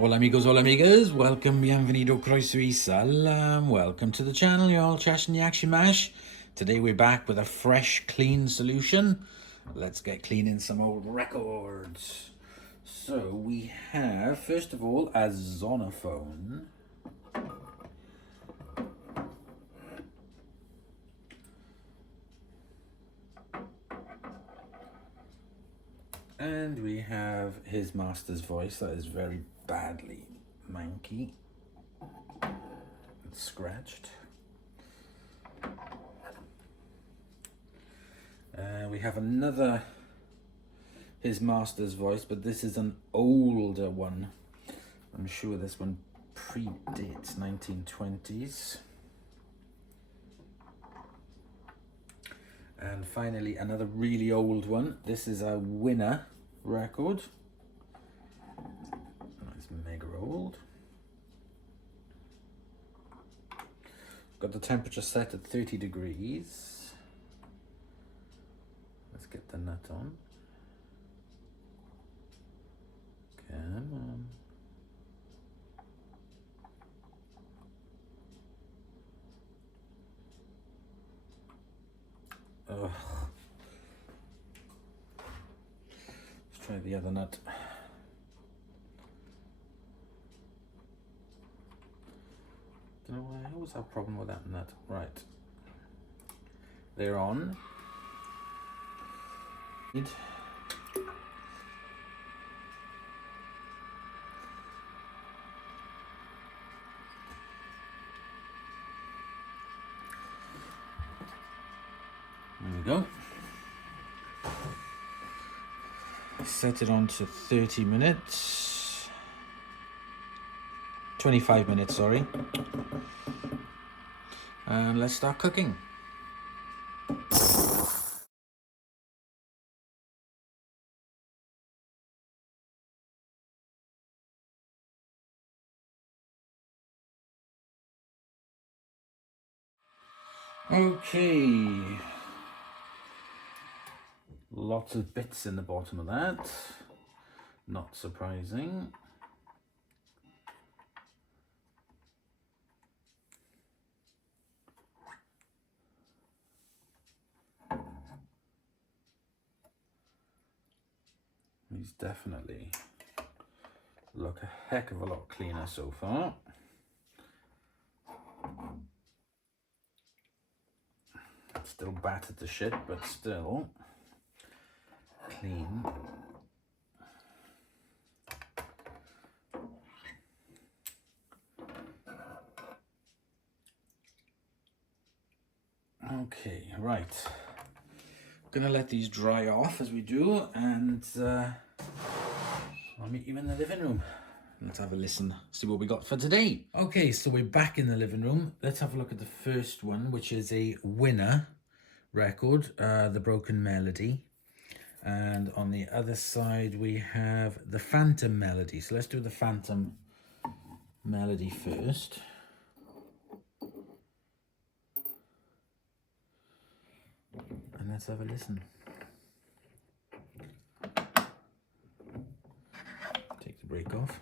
Hola amigos, hola amigas, welcome, bienvenido, croeso y salam, welcome to the channel, y'all, Chash and Yakshi Mash. Today we're back with a fresh, clean solution. Let's get cleaning some old records. So we have, first of all, a Zonophone. And we have his master's voice that is very badly manky and scratched. We have another his master's voice, but this is an older one. I'm sure this one predates 1920s. And finally, another really old one. This is a Winner record. It's mega old. Got the temperature set at 30 degrees. Let's get the nut on. Come on. Ugh. Let's try the other nut. Don't know why I always have a problem with that nut. Right. They're on. There we go. Set it on to 30 minutes. 25 minutes, sorry. And let's start cooking. Okay. Lots of bits in the bottom of that. Not surprising. These definitely look a heck of a lot cleaner so far. Still battered to shit, but still clean. Okay, right. Gonna let these dry off as we do, and I'll meet you in the living room. Let's have a listen, see what we got for today. Okay, so we're back in the living room. Let's have a look at the first one, which is a Winner record, The Broken Melody. And on the other side, we have the Phantom Melody. So let's do the Phantom Melody first. And let's have a listen. Take the break off.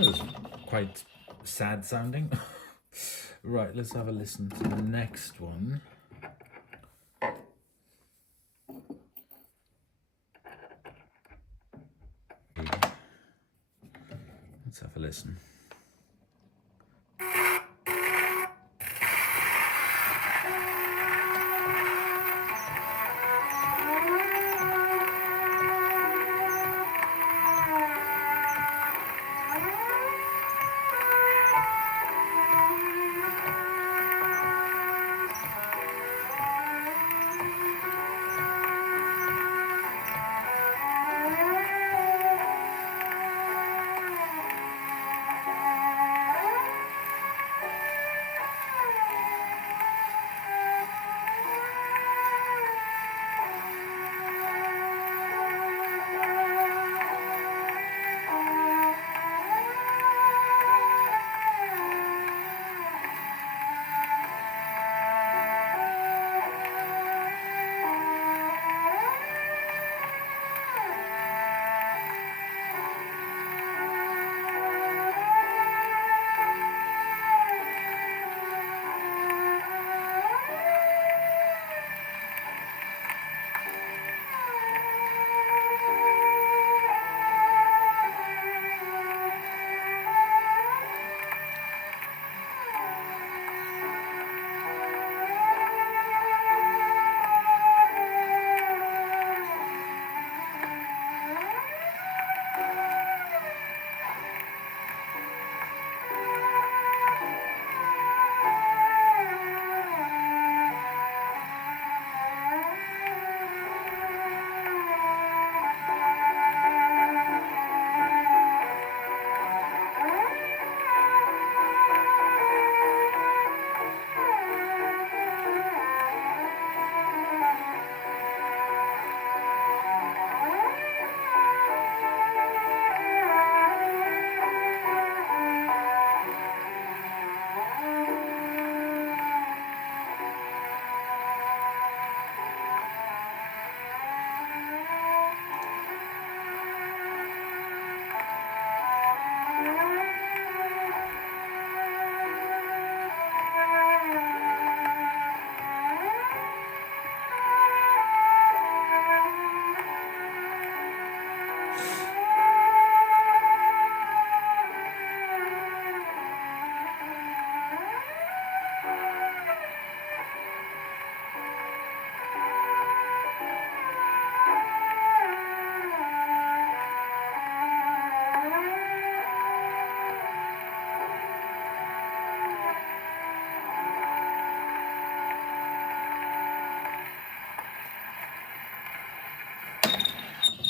It was quite sad sounding. Right, let's have a listen to the next one. Let's have a listen.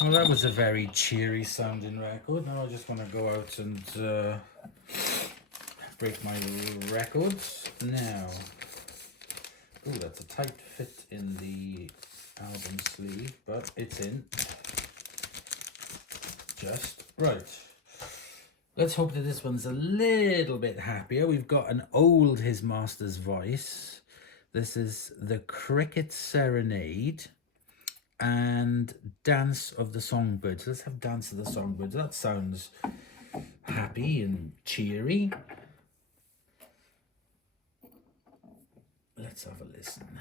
Well, that was a very cheery sounding record. Now I just want to go out and break my records. Now, oh, that's a tight fit in the album sleeve, but it's in. Just right. Let's hope that this one's a little bit happier. We've got an old His Master's Voice. This is the Cricket Serenade and Dance of the Songbirds. Let's have Dance of the Songbirds. That sounds happy and cheery. Let's have a listen.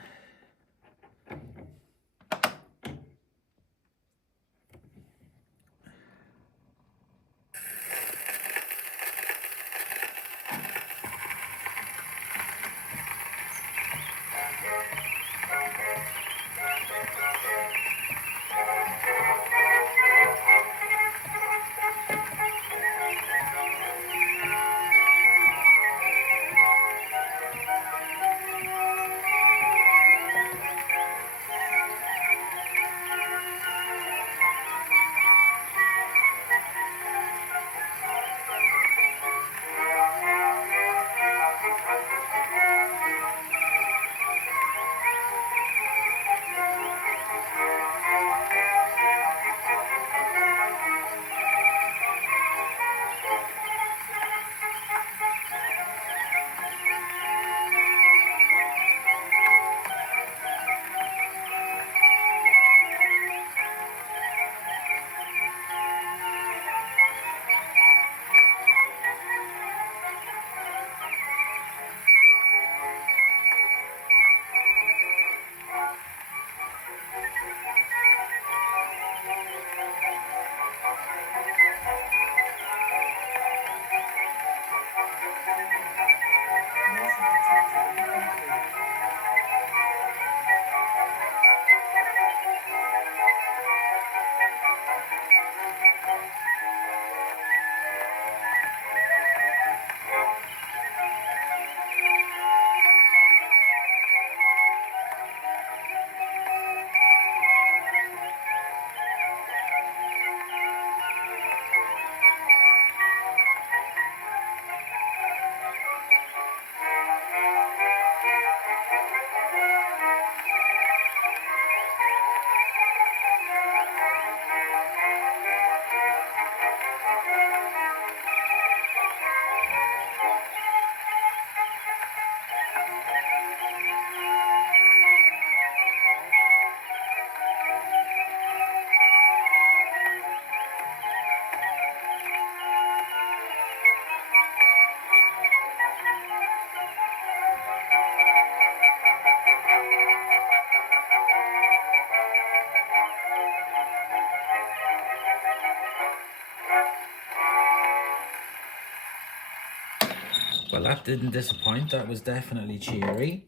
that didn't disappoint. That was definitely cheery.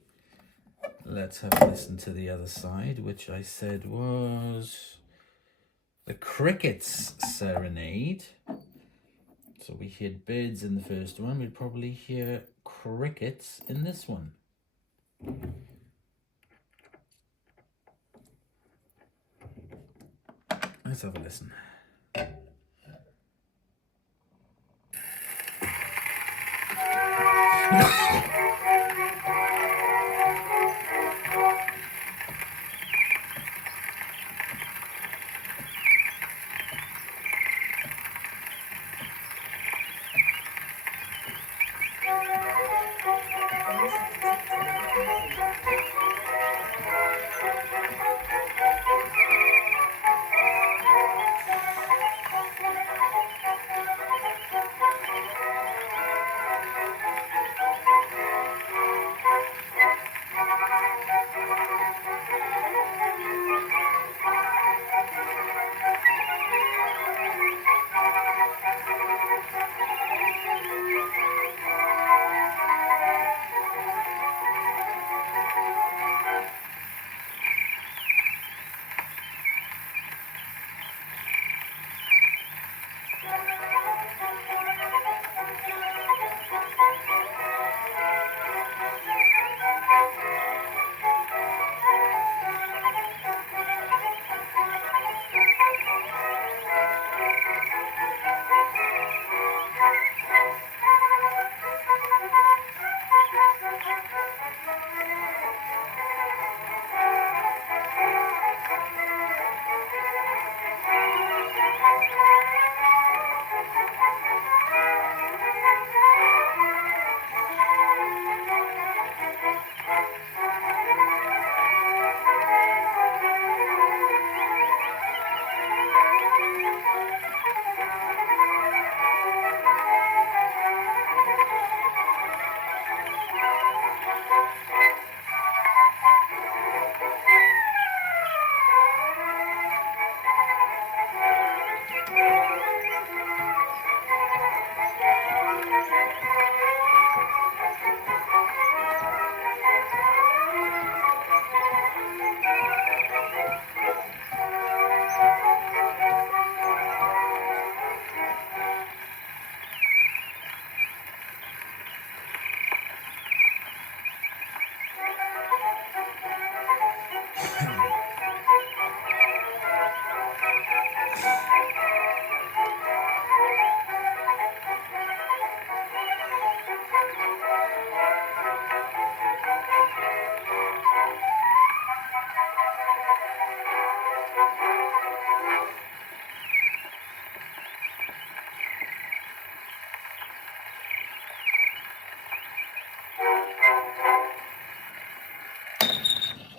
Let's have a listen to the other side, which I said was the Crickets Serenade. So we heard birds in the first one. We'd probably hear crickets in this one. Let's have a listen.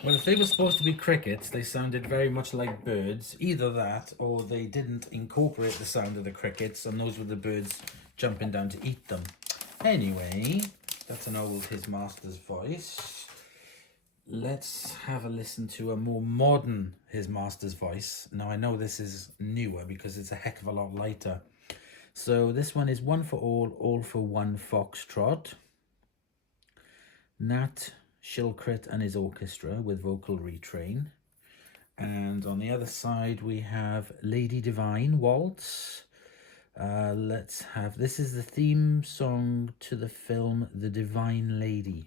Well, if they were supposed to be crickets, they sounded very much like birds. Either that, or they didn't incorporate the sound of the crickets, and those were the birds jumping down to eat them. Anyway, that's an old His Master's Voice. Let's have a listen to a more modern His Master's Voice. Now, I know this is newer because it's a heck of a lot lighter. So this one is One for All for One Foxtrot. Nat Shilkret and his orchestra with vocal retrain. And on the other side we have Lady Divine Waltz. Let's have, this is the theme song to the film The Divine Lady.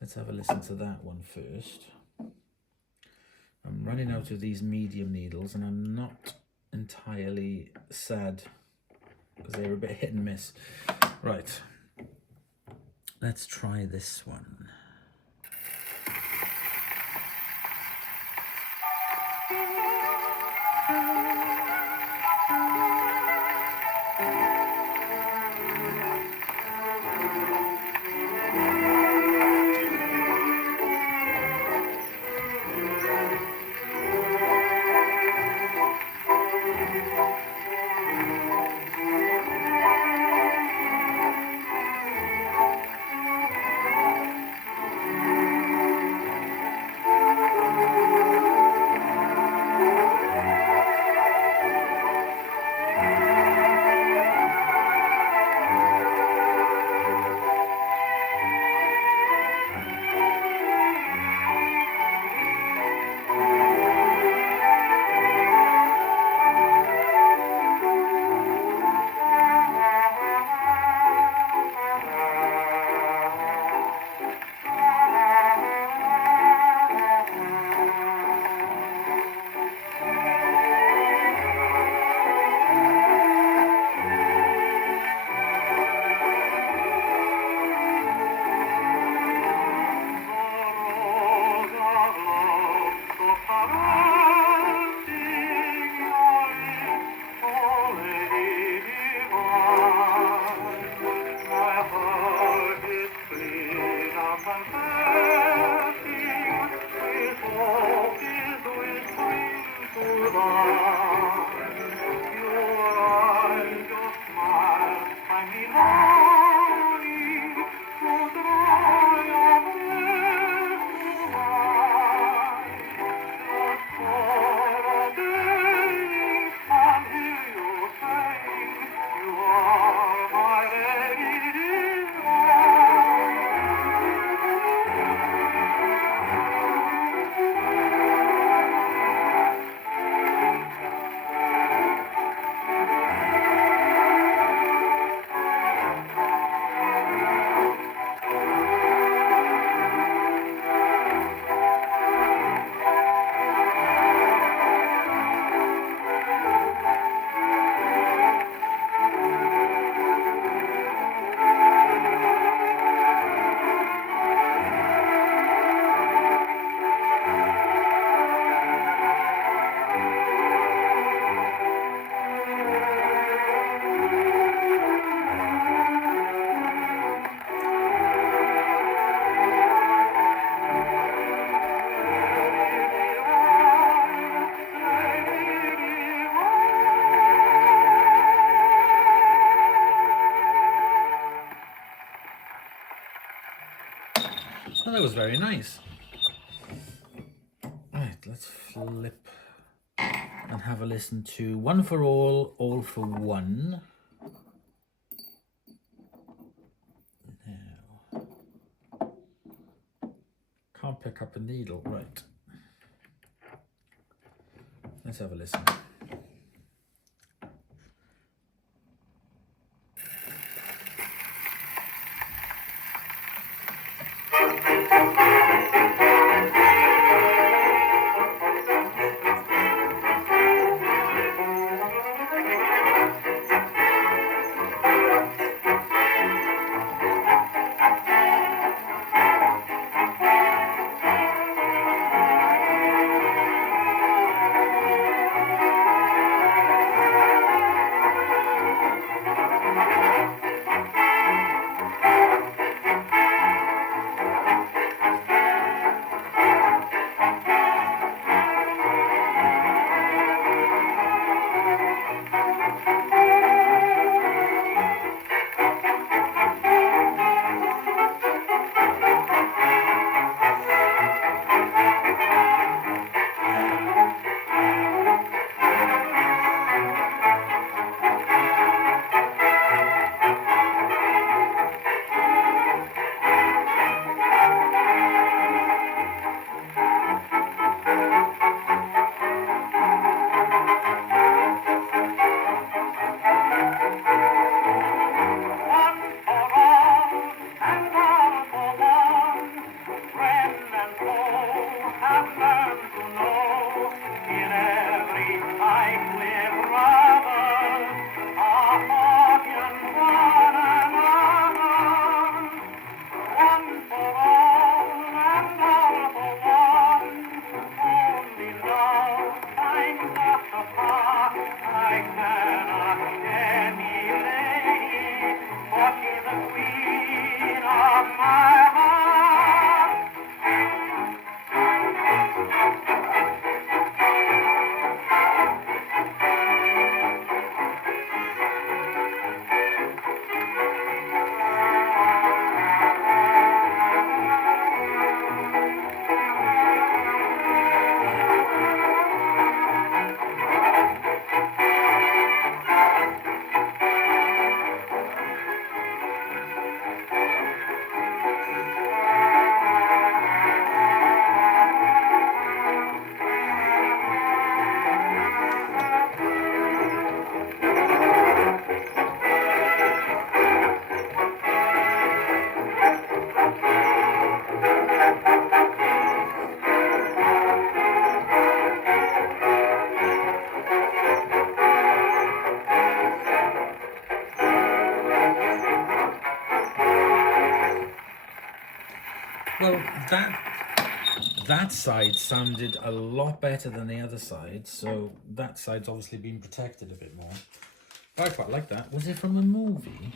Let's have a listen to that one first. I'm running out of these medium needles and I'm not entirely sad because they're a bit hit and miss. Right, let's try this one. Well, that was very nice. Right, let's flip and have a listen to One for All for One. Now, can't pick up a needle, right. Let's have a listen. Well, that side sounded a lot better than the other side, so that side's obviously been protected a bit more. I quite like that. Was it from a movie?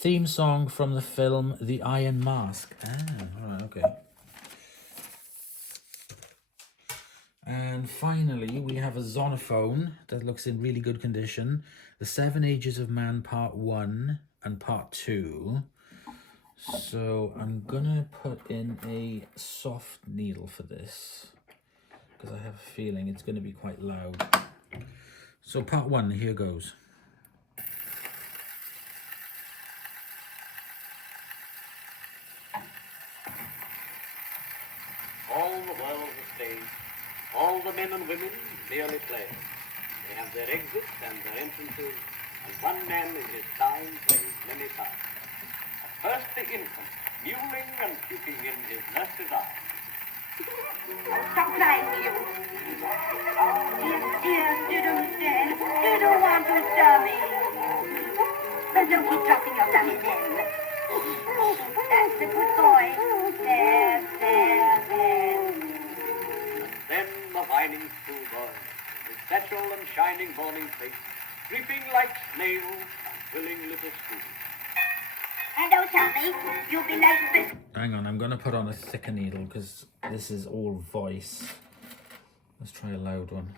Theme song from the film The Iron Mask. Ah, alright, okay. And finally, we have a Zonophone that looks in really good condition. The 7 Ages of Man Part 1 and Part 2. So I'm gonna put in a soft needle for this, because I have a feeling it's going to be quite loud. So part 1, here goes. All the world's a stage. All the men and women merely play. They have their exits and their entrances, and one man in his time plays many parts. At first the infant, mewling and puking in his nurse's arms. Stop playing, you. Dear, you don't want to stir me. But don't keep dropping your dummy then. That's a good boy. There. Then the whining schoolboy, his satchel and shining morning face, creeping like snails, willing little school. And don't tell me you'll be late for... Hang on, I'm going to put on a thicker needle because this is all voice. Let's try a loud one.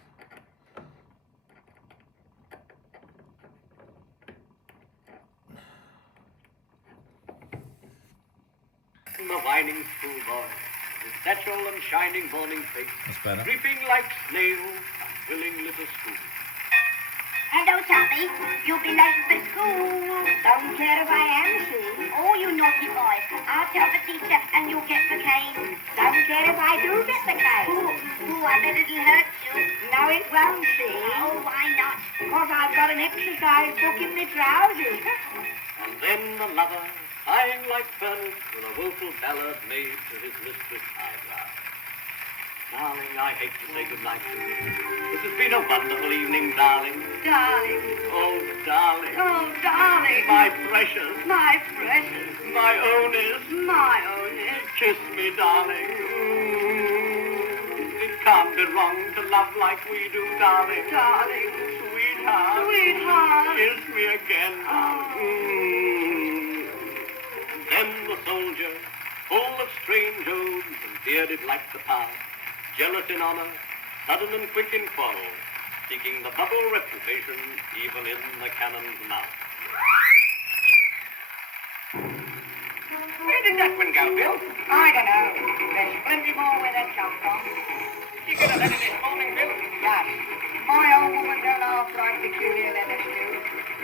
The whining schoolboy, his satchel and shining morning face, That's better. creeping like snails, willing little school. And don't tell me you'll be late for school. Don't care if I am, see. Oh, you naughty boy. I'll tell the teacher and you'll get the cane. Don't care if I do get the cane. Ooh, I bet it'll hurt you. No, it won't, see. Oh, why not? Because I've got an exercise book in my trousers. And then the lover, sighing like furnace, with a woeful ballad made to his mistress' eyebrow. Darling, I hate to say goodnight to you. This has been a wonderful evening, darling. Darling. Oh, darling. Oh, darling. My precious. My precious. My ownest. My ownest. Kiss me, darling. It can't be wrong to love like we do, darling. Darling. Sweetheart. Sweetheart. Kiss me again. Oh. And then the soldier, full of strange oaths and bearded like the past, jealous in honor, sudden and quick in quarrel, seeking the bubble reputation even in the cannon's mouth. Where did that one go, Bill? I don't know. There's plenty more where that come from. You could have had it this morning, Bill. Yes. My old woman don't half like peculiar letters do.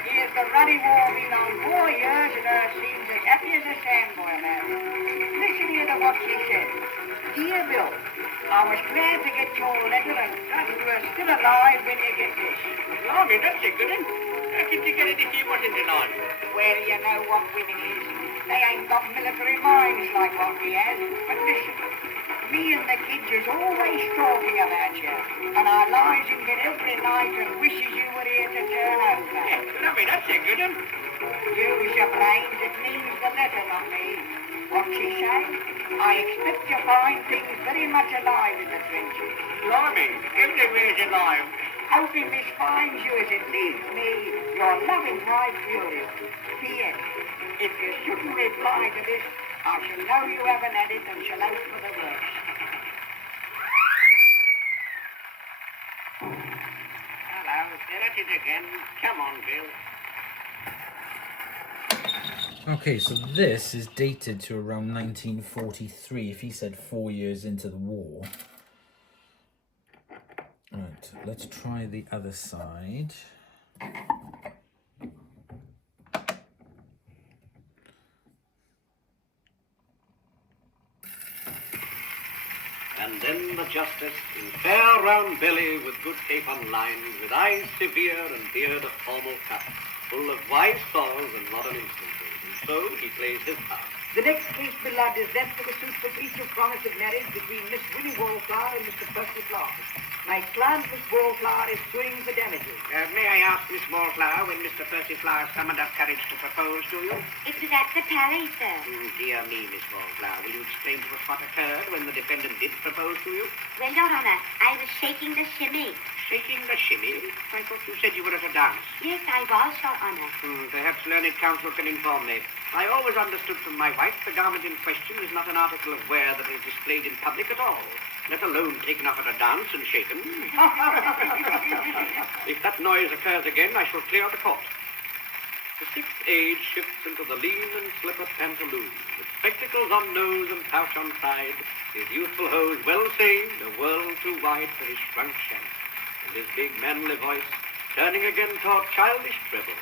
Here's the ruddy war been on 4 years and her seems as happy as a sandboy man. Listen here to what she said. Dear Bill, I was glad to get your letter and trust you are still alive when you get this. Blimey, that's a good one. How did you get it if you wasn't alive? Well, you know what women is. They ain't got military minds like what we has. But listen, me and the kids is always talking about you. And I lies in bed every night and wishes you were here to turn over. Yeah, blimey, that's a good one. Use your brains, it means the letter, not me. What she say? I expect you find things very much alive in the trenches. Blimey, everywhere's alive. Hoping this finds you as it leaves me, your loving wife, Furious. P.S. If you shouldn't reply to this, I shall know you haven't had it and shall hope for the worst. Hello, there it is again. Come on, Bill. Okay, so this is dated to around 1943, if he said 4 years into the war. Right, let's try the other side. And then the justice, in fair round belly, with good cape unlined, with eyes severe and beard of formal cut, full of wise saws and modern instances, and so he plays his part. The next case, my lad, is that for the suit for breach of promise of marriage between Miss Winnie Wallflower and Mr. Percy Flower. My client, Miss Wallflower, is suing for damages. May I ask, Miss Wallflower, when Mr. Percy Flower summoned up courage to propose to you? It was at the Palace, sir. Dear me, Miss Wallflower, will you explain to us what occurred when the defendant did propose to you? Well, Your Honour, I was shaking the shimmy. Shaking the shimmy? I thought you said you were at a dance. Yes, I was, Your Honour. Perhaps learned counsel can inform me. I always understood from my wife the garment in question is not an article of wear that is displayed in public at all, let alone taken up at a dance and shaken. If that noise occurs again, I shall clear the court. The sixth age shifts into the lean and slipper pantaloon, with spectacles on nose and pouch on side, his youthful hose well saved, a world too wide for his shrunk shank, and his big manly voice turning again toward childish treble,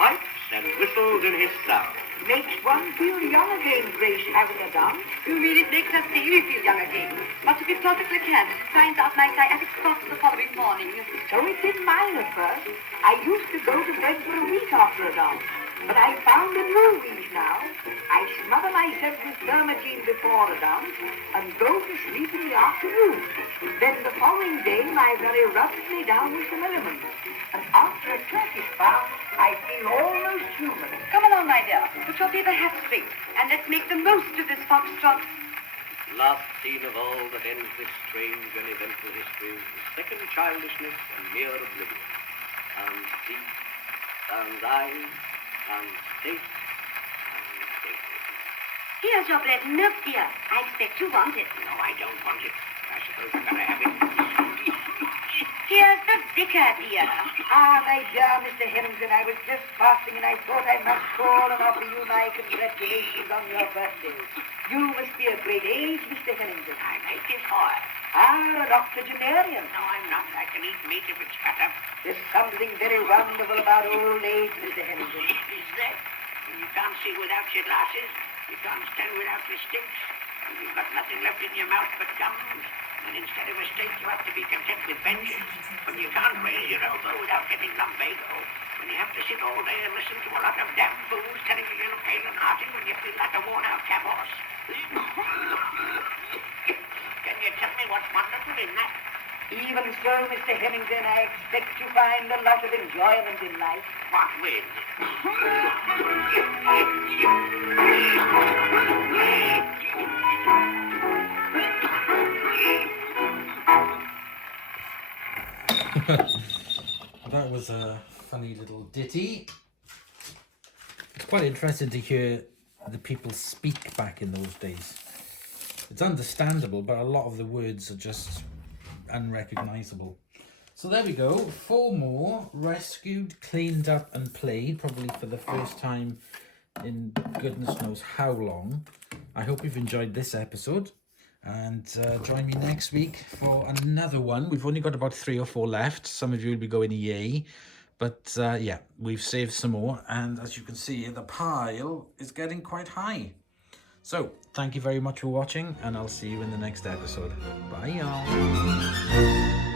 pipes and whistles in his sound. Makes one feel young again, Grace, having a dance. You mean it makes us really feel young again? But to be perfectly candid, it finds out my sciatic spots the following morning. So it did mine at first. I used to go to bed for a week after a dance. But I found a new week now. I smother myself with Thermogene before the dance and go to sleep in the afternoon. Then the following day, my very rubbed me down with some elements. And after a Turkish bath, I feel almost human. Come along, my dear. Put your paper hat straight, and let's make the most of this foxtrot. Last scene of all that ends this strange and eventful history is second childishness and mere oblivion. Sounds deep, sounds eyes, sounds state, sounds state. Here's your bread and milk, dear. I expect you want it. No, I don't want it. I suppose I'm going to have it. Here's the vicar, dear. Ah, my dear Mr. Hemmington, I was just passing and I thought I must call and offer you my congratulations on your birthday. You must be a great age, Mr. Hemmington. I'm 84. Ah, an octogenarian. No, I'm not. I can eat meat if it's cut up. There's something very wonderful about old age, Mr. Hemmington. Is that? You can't see without your glasses. You can't stand without your sticks. And you've got nothing left in your mouth but gums. And instead of a steak, you have to be content with benches. When you can't raise your elbow without getting lumbago. When you have to sit all day and listen to a lot of damn fools telling you you look pale and hearty when you feel like a worn-out cab horse. Can you tell me what's wonderful in that? Even so, Mr. Hemmington, I expect you find a lot of enjoyment in life. What with? That was a funny little ditty. It's quite interesting to hear the people speak back in those days. It's understandable, but a lot of the words are just unrecognizable. So there we go, 4 more rescued, cleaned up and played, probably for the first time in goodness knows how long. I hope you've enjoyed this episode, and join me next week for another one. We've only got about 3 or 4 left. Some of you will be going yay, but yeah, we've saved some more, and as you can see, the pile is getting quite high. So thank you very much for watching, and I'll see you in the next episode. Bye y'all.